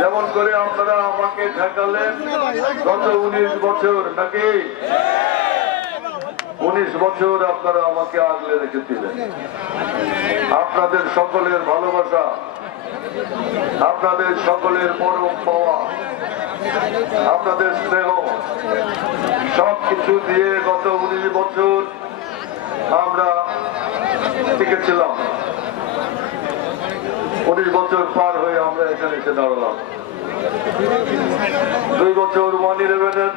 যেমন করে আপনারা আমাকে ঠেকালেন গত উনিশ বছর নাকি? উনিশ বছর আপনারা আমাকে আগলে রেখেছিলেন আপনাদের সকলের ভালোবাসা, আপনাদের সকলের পরম পাওয়া, আপনাদের স্নেহ সব কিছু দিয়ে গত উনিশ বছর আমরা টিকেছিলাম উনিশ বছর পার হয়ে আমরা এখানে এসে দাঁড়ালাম। দুই বছর ওয়ান ইলেভেনের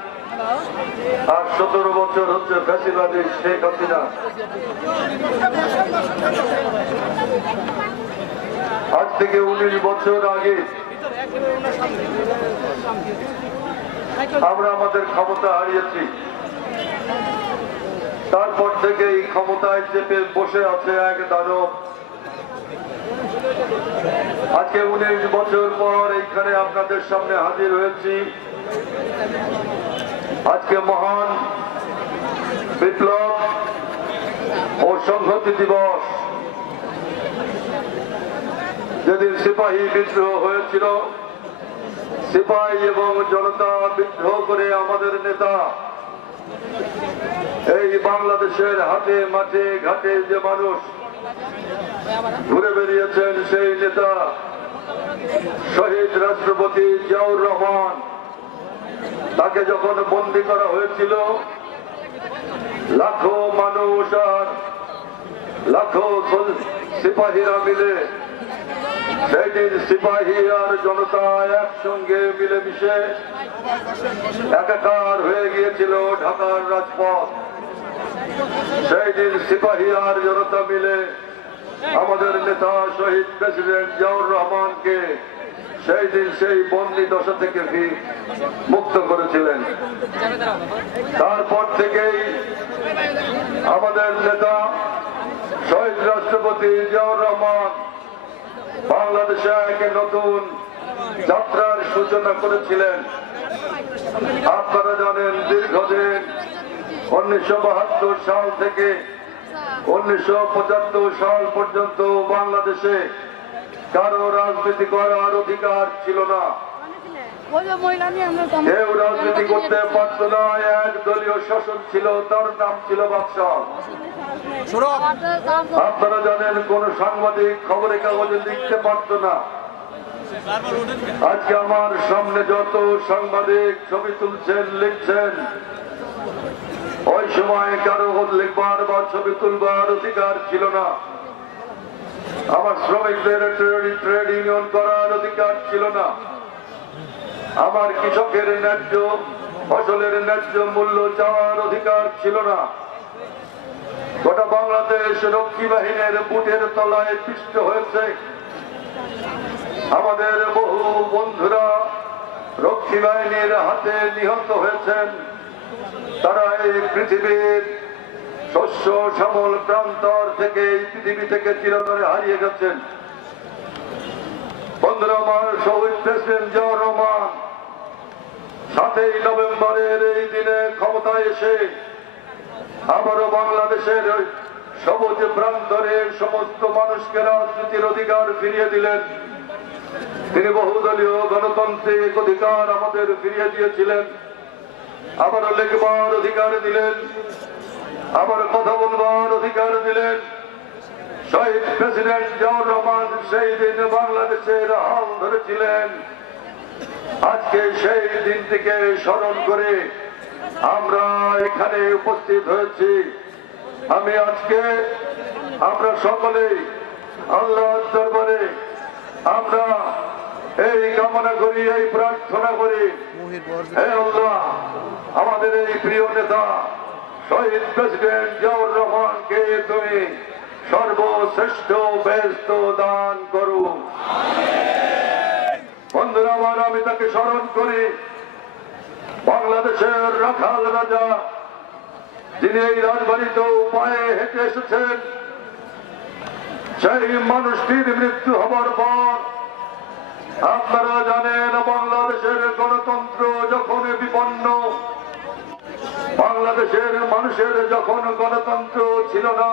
আর সতেরো বছর হচ্ছে ফ্যাসিবাদী শেখ হাসিনা। আজ থেকে উনিশ বছর আগে আমরা আমাদের ক্ষমতা হারিয়েছি। তারপর থেকে এই ক্ষমতায় চেপে বসে আছে এক দানব। আজকে উনিশ বছর পর এইখানে আপনাদের সামনে হাজির হয়েছি। আজকে মহান বিপ্লব ও সংহতি দিবস যেদিন সিপাহী বিদ্রোহ হয়েছিল, সিপাহী এবং জনতা বিদ্রোহ করে আমাদের নেতা এই বাংলাদেশের হাতে, মাঠে, ঘাটে যে মানুষ ঘুরে বেরিয়েছেন সেই নেতা শহীদ রাষ্ট্রপতি জিয়াউর রহমান। তাকে যখন বন্দি করা হয়েছিল, লাখো মানুষ আর লাখো সিপাহীরা মিলে, সেই দিন সিপাহী আর জনতা একসঙ্গে মিলেমিশে একাকার হয়ে গিয়েছিল ঢাকার রাজপথ। সিপাহী আর জনতা মিলে আমাদের নেতা শহীদ প্রেসিডেন্ট জিয়াউর রহমানকে সেই দিন সেই বন্দি দশা থেকে মুক্ত করেছিলেন। তারপর থেকেই আমাদের নেতা শহীদ রাষ্ট্রপতি জিয়াউর রহমান বাংলাদেশে এক নতুন যাত্রার সূচনা করেছিলেন। আপনারা জানেন দীর্ঘদিন উনিশশো বাহাত্তর সাল থেকে উনিশশো পঁচাত্তর সাল পর্যন্ত বাংলাদেশে কারও রাজনীতি করার অধিকার ছিল না। কেউ রাজনীতি করতে পারত না এক দলীয় শাসন ছিল তার নাম ছিল বাদশাহ। আপনারা জানেন কোন সাংবাদিক খবরের কাগজে লিখতে পারত না। আজকে আমার সামনে যত সাংবাদিক ছবি তুলছেন লিখছেন ওই সময় কারও লিখবার বা ছবি তুলবার অধিকার ছিল না। আমার শ্রমিকদের ট্রেড ইউনিয়ন করার অধিকার ছিল না। আমার কৃষকের ন্যায্য ফসলের ন্যায্য মূল্য চাওয়ার অধিকার ছিল না। গোটা বাংলাদেশ রক্ষী বাহিনীর বুটের তলায় পিষ্ট হয়েছে। আমাদের বহু বন্ধুরা রক্ষী বাহিনীর হাতে নিহত হয়েছেন। তারা এই পৃথিবীর শস্য শ্যামল প্রান্তর থেকে এই পৃথিবী থেকে চিরতরে হারিয়ে গেছেন। বন্ধুরা, আমার শহীদ প্রেসিডেন্ট জিয়াউর রহমান সাতই নভেম্বরের এই দিনে ক্ষমতায় এসে আবারও বাংলাদেশের সবুজ প্রান্তরের সমস্ত মানুষকে রাজনীতির অধিকার ফিরিয়ে দিলেন। তিনি বহুদলীয় গণতান্ত্রিক অধিকার আমাদের ফিরিয়ে দিয়েছিলেন। আবারও লেখবার অধিকার দিলেন, আবার কথা বলবার অধিকার দিলেন। শহীদ প্রেসিডেন্ট জিয়াউর রহমান সেই দিন বাংলাদেশের হাল ধরেছিলেন। আজকে সেই দিনটিকে স্মরণ করে আমরা এখানে উপস্থিত হয়েছি। আমি আজকে আমরা সকলেই আল্লাহর দরবারে আমরা এই কামনা করি এই প্রার্থনা করি। হে আল্লাহ আমাদের এই প্রিয় নেতা শহীদ প্রেসিডেন্ট জিয়াউর রহমানকে তুমি সর্বশ্রেষ্ঠ ব্যস্ত দান করুন বন্ধুরা আমার আমি তাকে স্মরণ করি বাংলাদেশের রাখাল রাজা যিনি এই রাজবাড়িতে পায়ে হেঁটে এসেছেন সেই মানুষটির মৃত্যু হবার পর আপনারা জানেন, বাংলাদেশের গণতন্ত্র যখন বিপন্ন, বাংলাদেশের মানুষের যখন গণতন্ত্র ছিল না,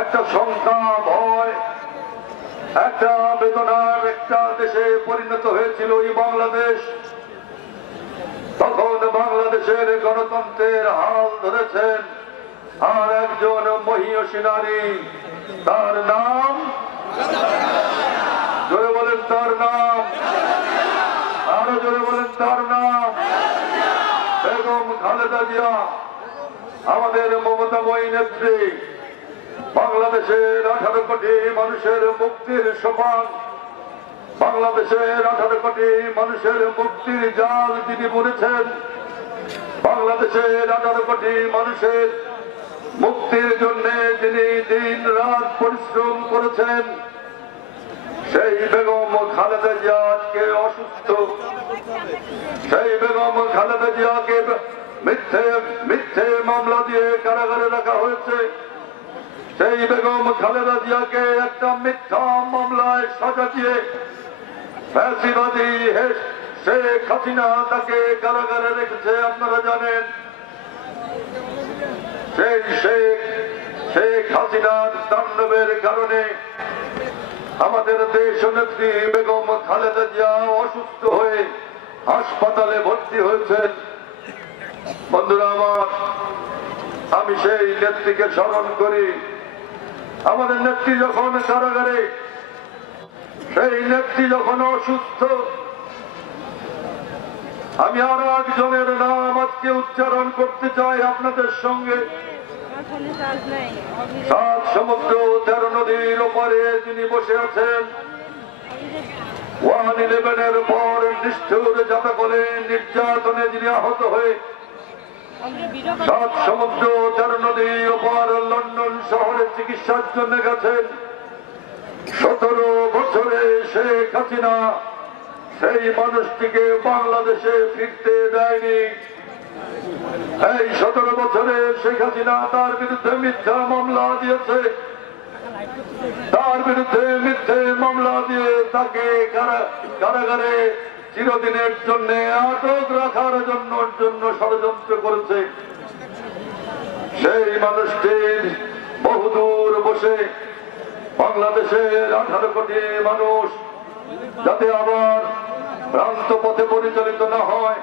একটা শঙ্কা ভয় একটা বেদনার একটা দেশে পরিণত হয়েছিল এই বাংলাদেশ। তখন বাংলাদেশের গণতন্ত্রের হাল ধরেছেন, আর একজন মহিয়সী নারী, তার নাম জোরে বলেন তার নাম আরও জোরে বলেন তার নাম বেগম খালেদা জিয়া, আমাদের মমতাময়ী নেত্রী, বাংলাদেশের আঠারো কোটি মানুষের মুক্তির সোপান। বাংলাদেশের আঠারো কোটি মানুষের মুক্তির জাল যিনি বুনেছেন, বাংলাদেশের আঠারো কোটি মানুষের মুক্তির জন্য যিনি দিন রাত পরিশ্রম করেছেন সেই বেগম খালেদা জিয়া আজকে অসুস্থ। সেই বেগম খালেদা জিয়াকে মিথ্যে মিথ্যে মামলা দিয়ে কারাগারে রাখা হয়েছে। সেই বেগম খালেদা জিয়াকে একটা মিথ্যা মামলায় সাজা দিয়ে ফ্যাসিবাদী শেখ হাসিনা তাকে কারাগারে রেখেছে, আপনারা জানেন। সেই শেখ শেখ হাসিনার তাণ্ডবের কারণে আমাদের দেশ নেত্রী বেগম খালেদা জিয়া অসুস্থ হয়ে হাসপাতালে ভর্তি হয়েছেন বন্ধুরা আমার, আমি সেই নেত্রীকে স্মরণ করি। আমাদের নেত্রী যখন কারাগারে, সেই নেত্রী যখন অসুস্থ, আমি আরও একজনের নাম আজকে উচ্চারণ করতে চাই আপনাদের সঙ্গে। সাত সমুদ্র তেরো নদীর ওপারে বসে আছেন, ওয়ান ইলেভেনের পর নিষ্ঠুর নির্যাতনে যিনি আহত হয়ে সাত তেরো নদী ওপার লন্ডন শহরে চিকিৎসার জন্য গেছেন। সতেরো বছরে শেখ হাসিনা, সেই মানুষটিকে বাংলাদেশে ফিরতে দেয়নি। এই সতেরো বছরে শেখ হাসিনা তার বিরুদ্ধে মিথ্যা মামলা দিয়েছে। তার বিরুদ্ধে মিথ্যে মামলা দিয়ে তাকে কারাগারে চিরদিনের জন্য আটক রাখার জন্য জন্য ষড়যন্ত্র করেছে। সেই মানুষটির বহুদূর বসে বাংলাদেশের আঠারো কোটি মানুষ যাতে আবার ভ্রান্ত পথে পরিচালিত না হয়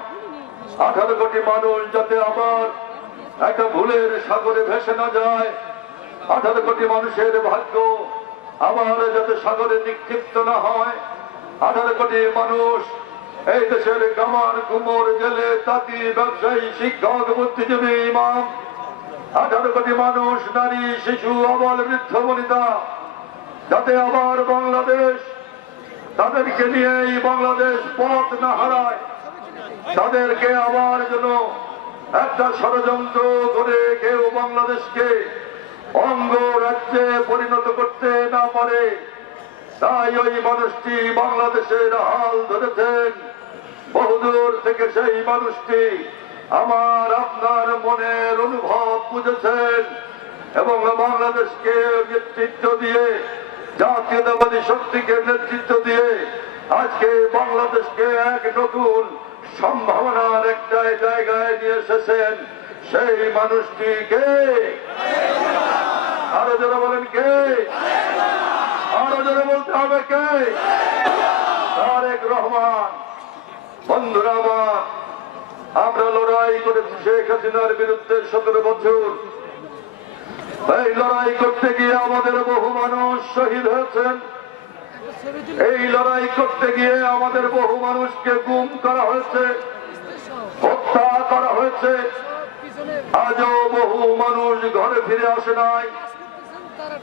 আঠারো কোটি মানুষ যাতে আবার একটা ভুলের সাগরে ভেসে না যায়, আঠারো কোটি মানুষের ভাগ্য আবার যাতে সাগরে নিক্ষিপ্ত না হয়, আঠারো কোটি মানুষ এই দেশের কামার কুমোর জেলে তাঁতি ব্যবসায়ী, শিক্ষক, বুদ্ধিজীবী, ইমাম, আঠারো কোটি মানুষ, নারী, শিশু অবল বৃদ্ধ, বনিতা, যাতে আবার বাংলাদেশ, তাদেরকে নিয়ে এই বাংলাদেশ পথ না হারায়। তাদেরকে আবার যেন একটা ষড়যন্ত্র করে কেউ বাংলাদেশকে অঙ্গ রাজ্যে পরিণত করতে না পারে। তাই ওই মানুষটি বাংলাদেশের হাল ধরেছেন। বহুদূর থেকে সেই মানুষটি আমার আপনার মনের অনুভব বুঝেছেন এবং বাংলাদেশকে নেতৃত্ব দিয়ে, জাতীয়তাবাদী শক্তিকে নেতৃত্ব দিয়ে আজকে বাংলাদেশকে এক নতুন সম্ভাবনার একটা জায়গায় নিয়ে এসেছেন সেই মানুষটিকে আরও যারা বলেন কে? আরও যারা বলতে হবে কে? তারেক রহমান। বন্ধুরা আমার, আমরা লড়াই করেছি শেখ হাসিনার বিরুদ্ধে সতেরো বছর। এই লড়াই করতে গিয়ে আমাদের বহু মানুষ শহীদ হয়েছেন। এই লড়াই করতে গিয়ে আমাদের বহু মানুষকে গুম করা হয়েছে, হত্যা করা হয়েছে। আজও বহু মানুষ ঘরে ফিরে আসে নাই,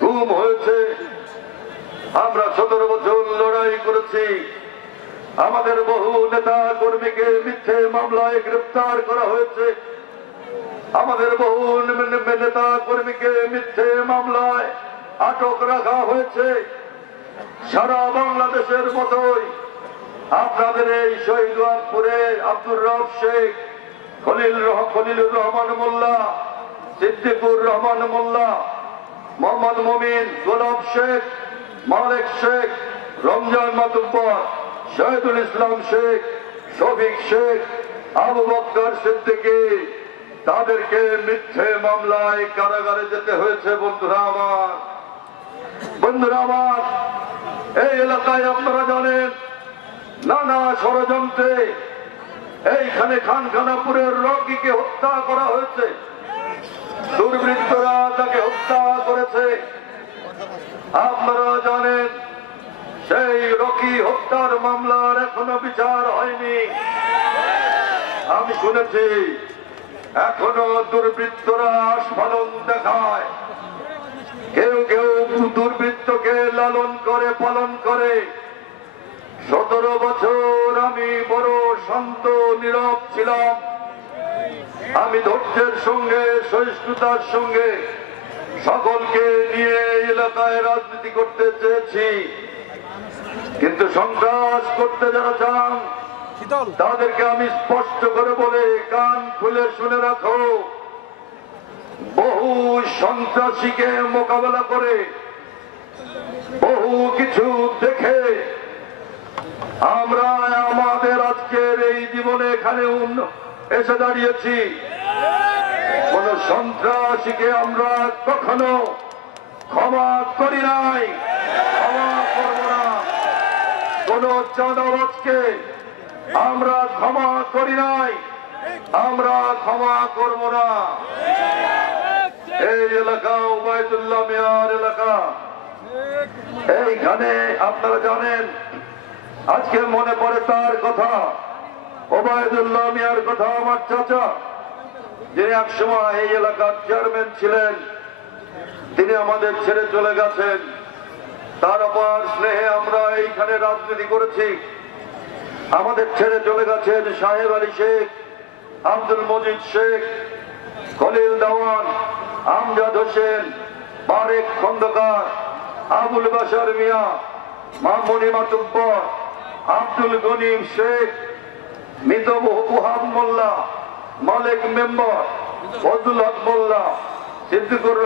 গুম হয়েছে। আমরা সতেরো বছর লড়াই করেছি। আমাদের বহু নেতা কর্মীকে মিথ্যে মামলায় গ্রেপ্তার করা হয়েছে। আমাদের বহু নেতা কর্মীকে মিথ্যে মামলায় আটক রাখা হয়েছে। সারা বাংলাদেশের মতোই আপনাদের এই শহীদপুরে আব্দুর রব শেখ, খলিল খলিলুর রহমান মোল্লা, সিদ্দিকুর রহমান মোল্লা, মোহাম্মদ মমিন গোলাপ শেখ, মালেক শেখ, রমজান মাতুব্বর, শহীদুল ইসলাম শেখ, শফিক শেখ, আবু বক্কর সিদ্দিকী, তাদেরকে মিথ্যে মামলায় কারাগারে যেতে হয়েছে বন্ধুরা আমার। বন্ধুরা আমার এই এলাকায় আপনারা জানেন, নানা ষড়যন্ত্রে এইখানে খানখানাপুরের রকিকে হত্যা করা হয়েছে। দুর্বৃত্তরা তাকে হত্যা করেছে। আপনারা জানেন, সেই রকি হত্যার মামলার এখনও বিচার হয়নি। আমি শুনেছি, এখনও দুর্বৃত্তরা আস্ফালন দেখায়। কেউ কেউ দুর্বৃত্তকে লালন করে পালন করে। সতেরো বছর আমি বড় শান্ত নীরব ছিলাম। আমি ধৈর্যের সঙ্গে সহিষ্ণুতার সঙ্গে সকলকে নিয়ে এলাকায় রাজনীতি করতে চেয়েছি। কিন্তু সন্ত্রাস করতে যারা চান তাদেরকে আমি স্পষ্ট করে বলে কান খুলে শুনে রাখো। বহু সন্ত্রাসীকে মোকাবেলা করে বহু কিছু দেখে আমরা আমাদের আজকের এই জীবনে এখানে এসে দাঁড়িয়েছি। কোন সন্ত্রাসীকে আমরা কখনো ক্ষমা করি নাই, ক্ষমা করব না। কোন চাঁদাবাজকে আমরা ক্ষমা করি নাই, আমরা ক্ষমা করব না। এই এলাকা উবায়দুল্লাহ মেয়ার এলাকা এইখানে আপনারা জানেন, আজকে মনে পড়ে তার কথা, ওবায়দুল্লাহ মিয়ার কথা, আমার চাচা। যিনি একসময় এই এলাকার চেয়ারম্যান ছিলেন, তিনি আমাদের ছেড়ে চলে গেছেন। তার অপার স্নেহে আমরা এইখানে রাজনীতি করেছি। আমাদের ছেড়ে চলে গেছেন সাহেব আলী শেখ, আব্দুল মজিদ শেখ, খলিল দাওয়ান, আমজাদ হোসেন, বারেক খন্দকার আবুল বাসার মিয়া, মামুনি মাতুব্বর, আব্দুল গনিম শেখ, মৃত ওহাব মোল্লা, মালিক মেম্বার ফজল হক মোল্লা, সিদ্দিকুর